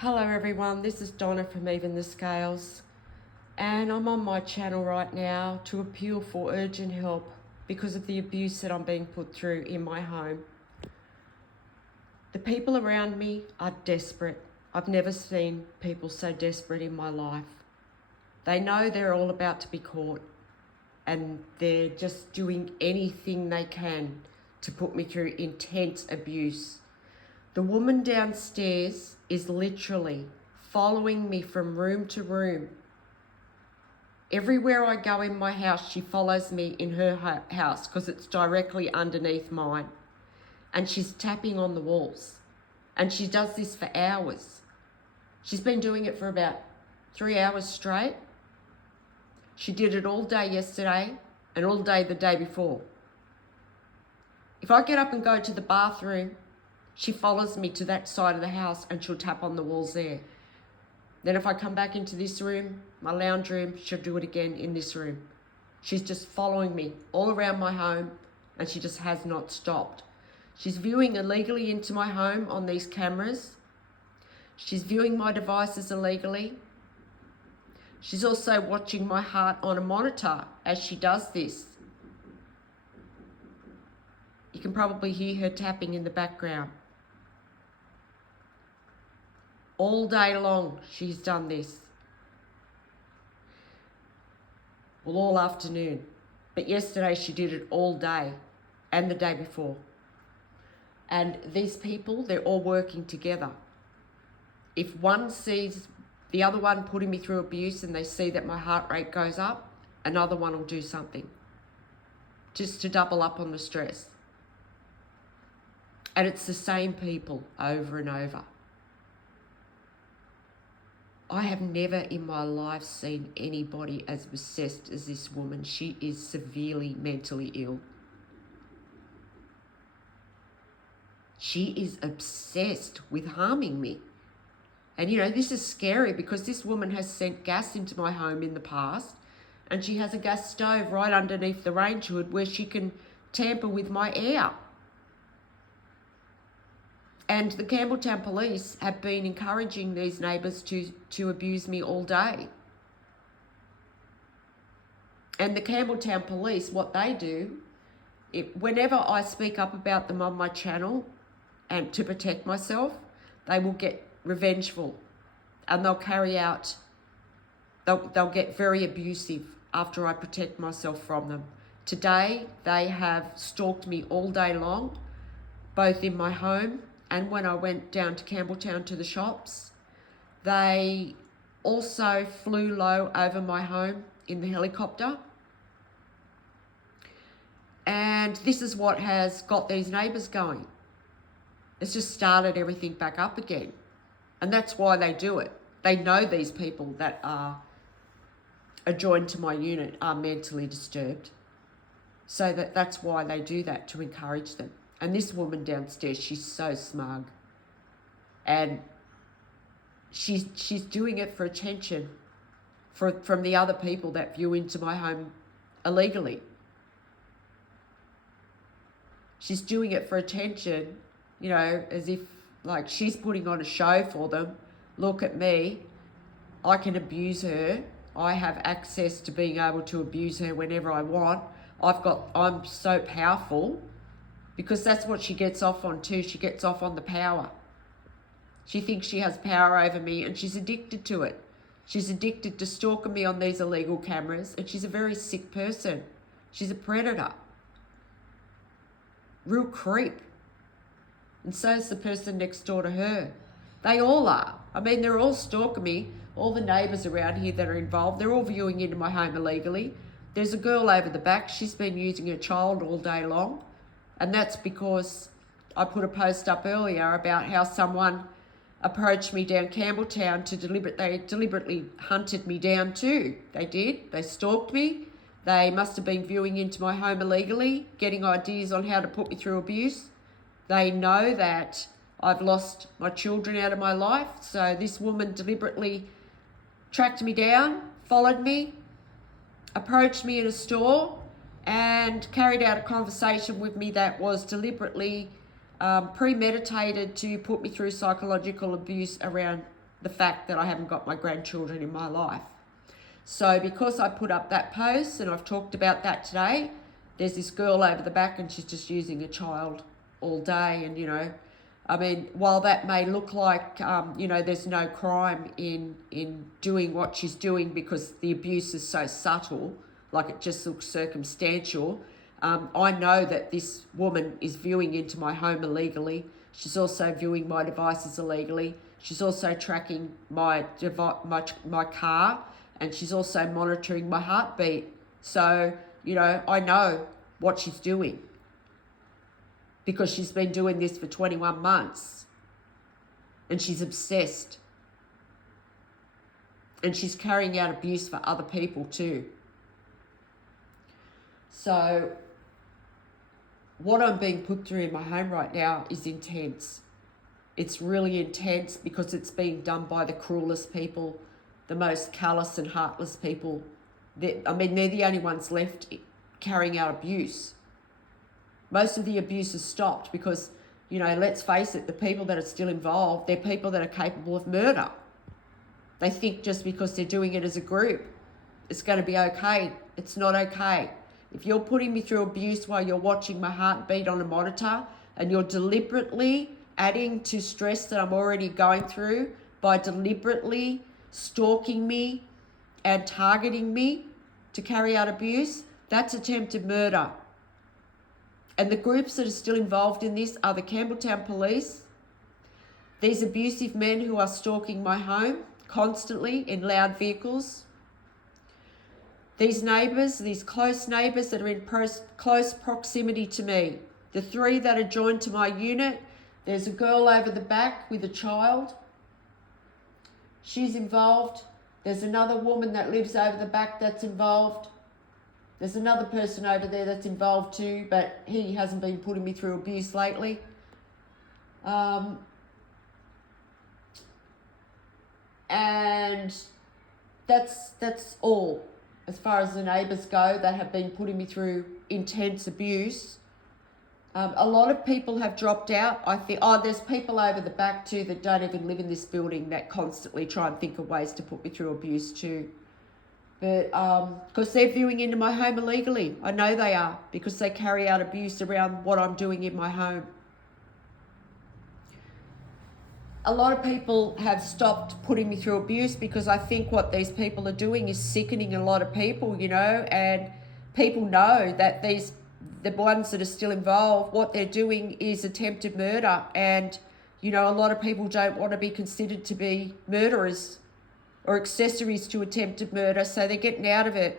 Hello everyone, this is Donna from Even the Scales, and I'm on my channel right now to appeal for urgent help because of the abuse that I'm being put through in my home. The people around me are desperate. I've never seen people so desperate in my life. They know they're all about to be caught and they're just doing anything they can to put me through intense abuse. The woman downstairs is literally following me from room to room. Everywhere I go in my house, she follows me in her house because it's directly underneath mine. And she's tapping on the walls. And she does this for hours. She's been doing it for about 3 hours straight. She did it all day yesterday and all day the day before. If I get up and go to the bathroom, she follows me to that side of the house and she'll tap on the walls there. Then if I come back into this room, my lounge room, she'll do it again in this room. She's just following me all around my home and she just has not stopped. She's viewing illegally into my home on these cameras. She's viewing my devices illegally. She's also watching my heart on a monitor as she does this. You can probably hear her tapping in the background. All day long she's done this. Well, all afternoon. But yesterday she did it all day and the day before. And these people, they're all working together. If one sees the other one putting me through abuse and they see that my heart rate goes up, another one will do something just to double up on the stress. And it's the same people over and over. I have never in my life seen anybody as obsessed as this woman. She is severely mentally ill. She is obsessed with harming me. And you know, this is scary because this woman has sent gas into my home in the past and she has a gas stove right underneath the range hood where she can tamper with my air. And the Campbelltown police have been encouraging these neighbours to abuse me all day. And the Campbelltown police, what they do, whenever I speak up about them on my channel and to protect myself, they will get revengeful and they'll carry out, they'll get very abusive after I protect myself from them. Today, they have stalked me all day long, both in my home and when I went down to Campbelltown to the shops. They also flew low over my home in the helicopter. And this is what has got these neighbours going. It's just started everything back up again. And that's why they do it. They know these people that are adjoined to my unit are mentally disturbed. So that's why they do that, to encourage them. And this woman downstairs, she's so smug. And she's doing it for attention from the other people that view into my home illegally. She's doing it for attention, you know, as if like she's putting on a show for them. Look at me. I can abuse her. I have access to being able to abuse her whenever I want. I'm so powerful. Because that's what she gets off on too. She gets off on the power. She thinks she has power over me and she's addicted to it. She's addicted to stalking me on these illegal cameras and she's a very sick person. She's a predator. Real creep. And so is the person next door to her. They all are. I mean, they're all stalking me. All the neighbours around here that are involved, they're all viewing into my home illegally. There's a girl over the back. She's been using her child all day long. And that's because I put a post up earlier about how someone approached me down Campbelltown they deliberately hunted me down too. They did. They stalked me. They must have been viewing into my home illegally, getting ideas on how to put me through abuse. They know that I've lost my children out of my life. So this woman deliberately tracked me down, followed me, approached me in a store, and carried out a conversation with me that was deliberately premeditated to put me through psychological abuse around the fact that I haven't got my grandchildren in my life. So because I put up that post, and I've talked about that today, there's this girl over the back and she's just using a child all day. And, you know, I mean, while that may look like, you know, there's no crime in doing what she's doing because the abuse is so subtle, like it just looks circumstantial, I know that this woman is viewing into my home illegally. She's also viewing my devices illegally. She's also tracking my car, and she's also monitoring my heartbeat. So, you know, I know what she's doing because she's been doing this for 21 months and she's obsessed. And she's carrying out abuse for other people too. So what I'm being put through in my home right now is intense. It's really intense because it's being done by the cruelest people, the most callous and heartless people. I mean, they're the only ones left carrying out abuse. Most of the abuse has stopped because, you know, let's face it, the people that are still involved, they're people that are capable of murder. They think just because they're doing it as a group, it's going to be okay. It's not okay. If you're putting me through abuse while you're watching my heartbeat on a monitor and you're deliberately adding to stress that I'm already going through by deliberately stalking me and targeting me to carry out abuse, that's attempted murder. And the groups that are still involved in this are the Campbelltown police, these abusive men who are stalking my home constantly in loud vehicles, these neighbours, these close neighbours that are in close proximity to me, the 3 that are joined to my unit. There's a girl over the back with a child. She's involved. There's another woman that lives over the back that's involved. There's another person over there that's involved too, but he hasn't been putting me through abuse lately. And that's all as far as the neighbours go that have been putting me through intense abuse. A lot of people have dropped out. I think, there's people over the back too that don't even live in this building that constantly try and think of ways to put me through abuse too. But because they're viewing into my home illegally. I know they are, because they carry out abuse around what I'm doing in my home. A lot of people have stopped putting me through abuse because I think what these people are doing is sickening a lot of people, you know, and people know that the ones that are still involved, what they're doing is attempted murder. And, you know, a lot of people don't want to be considered to be murderers or accessories to attempted murder, so they're getting out of it.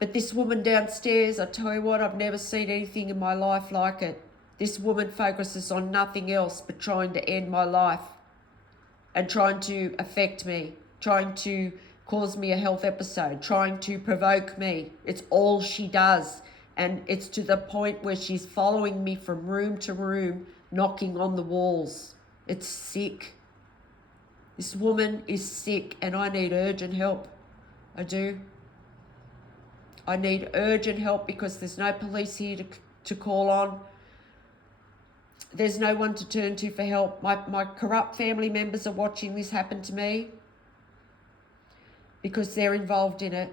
But this woman downstairs, I tell you what, I've never seen anything in my life like it. This woman focuses on nothing else but trying to end my life and trying to affect me, trying to cause me a health episode, trying to provoke me. It's all she does. And it's to the point where she's following me from room to room, knocking on the walls. It's sick. This woman is sick and I need urgent help. I do. I need urgent help because there's no police here to call on. There's no one to turn to for help. My corrupt family members are watching this happen to me because they're involved in it.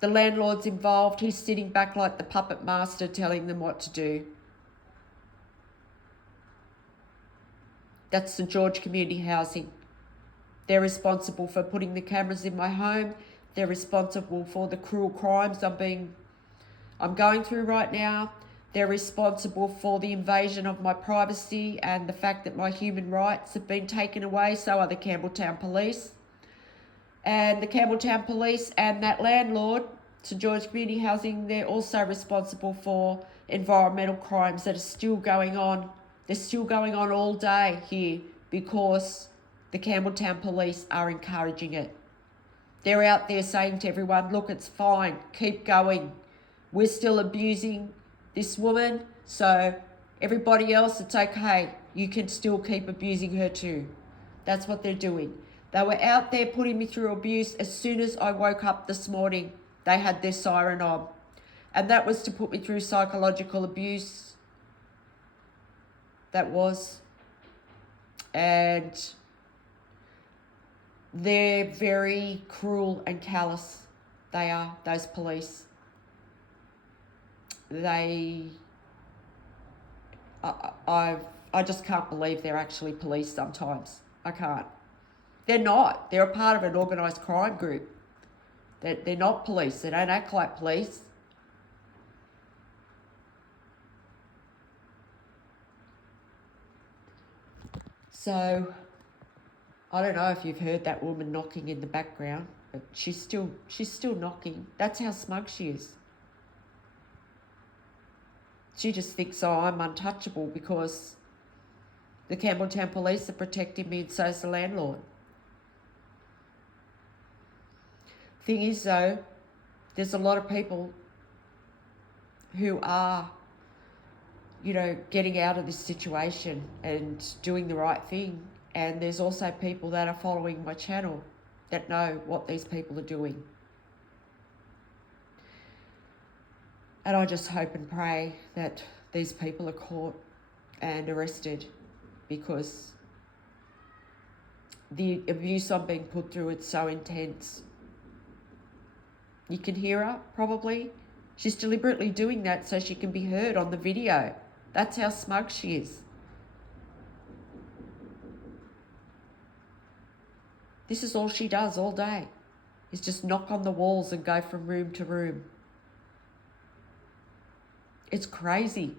The landlord's involved. He's sitting back like the puppet master telling them what to do. That's St George Community Housing. They're responsible for putting the cameras in my home. They're responsible for the cruel crimes I'm going through right now. They're responsible for the invasion of my privacy and the fact that my human rights have been taken away. So are the Campbelltown police. And the Campbelltown police and that landlord, St George Community Housing, they're also responsible for environmental crimes that are still going on. They're still going on all day here because the Campbelltown police are encouraging it. They're out there saying to everyone, look, it's fine, keep going. We're still abusing this woman, so everybody else, it's okay. You can still keep abusing her too. That's what they're doing. They were out there putting me through abuse as soon as I woke up this morning. They had their siren on. And that was to put me through psychological abuse. That was. and they're very cruel and callous. They are, those police. I just can't believe they're actually police sometimes. I can't. They're not. They're a part of an organised crime group. They're not police. They don't act like police. So, I don't know if you've heard that woman knocking in the background, but she's still knocking. That's how smug she is. She just thinks, oh, I'm untouchable because the Campbelltown police are protecting me and so's the landlord. Thing is, though, there's a lot of people who are, getting out of this situation and doing the right thing. And there's also people that are following my channel that know what these people are doing. And I just hope and pray that these people are caught and arrested, because the abuse I'm being put through, it's so intense. You can hear her, probably. She's deliberately doing that so she can be heard on the video. That's how smug she is. This is all she does all day, is just knock on the walls and go from room to room. It's crazy.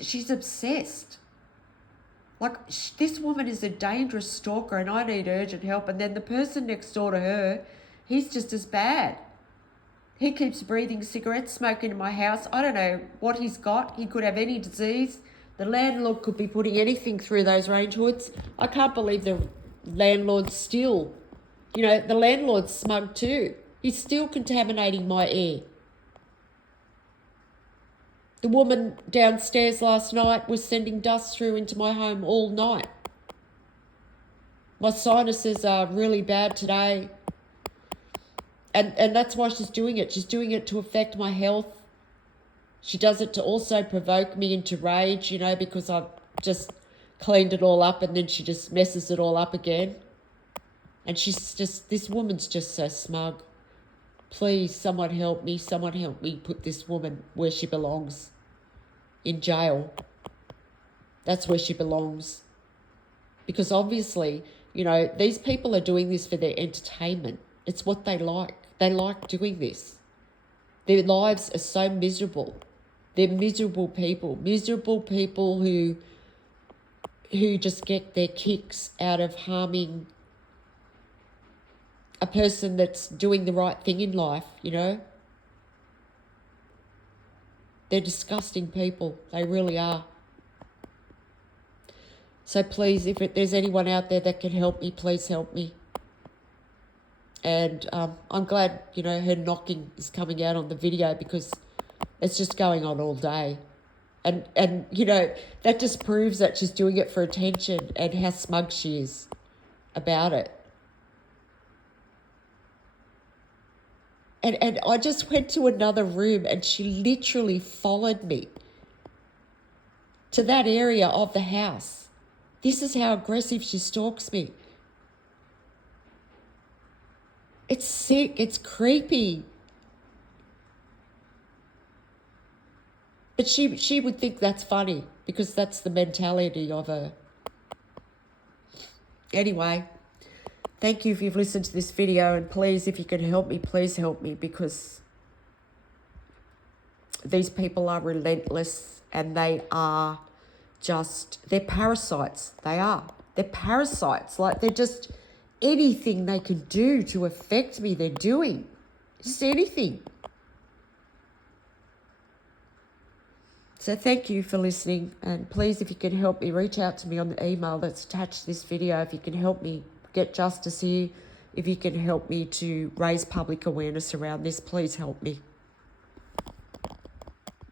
She's obsessed. Like, this woman is a dangerous stalker and I need urgent help. And then the person next door to her, he's just as bad. He keeps breathing cigarette smoke into my house. I don't know what he's got. He could have any disease. The landlord could be putting anything through those range hoods. I can't believe the landlord's still, the landlord's smug too. He's still contaminating my air. The woman downstairs last night was sending dust through into my home all night. My sinuses are really bad today. And that's why she's doing it. She's doing it to affect my health. She does it to also provoke me into rage, because I've just cleaned it all up and then she just messes it all up again. And this woman's just so smug. Please, someone help me. Someone help me put this woman where she belongs. In jail. That's where she belongs. Because obviously, these people are doing this for their entertainment. It's what they like. They like doing this. Their lives are so miserable. They're miserable people who just get their kicks out of harming a person that's doing the right thing in life, They're disgusting people. They really are. So please, if there's anyone out there that can help me, please help me. And I'm glad, her knocking is coming out on the video, because it's just going on all day. And that just proves that she's doing it for attention and how smug she is about it. And I just went to another room and she literally followed me to that area of the house. This is how aggressive she stalks me. It's sick. It's creepy. But she would think that's funny, because that's the mentality of her. Anyway, thank you if you've listened to this video, and please, if you can help me, please help me, because these people are relentless and they're parasites. They are. They're parasites. Like, they're just anything they can do to affect me, they're doing. Just anything. So thank you for listening, and please, if you can help me, reach out to me on the email that's attached to this video. If you can help me get justice here, if you can help me to raise public awareness around this, please help me.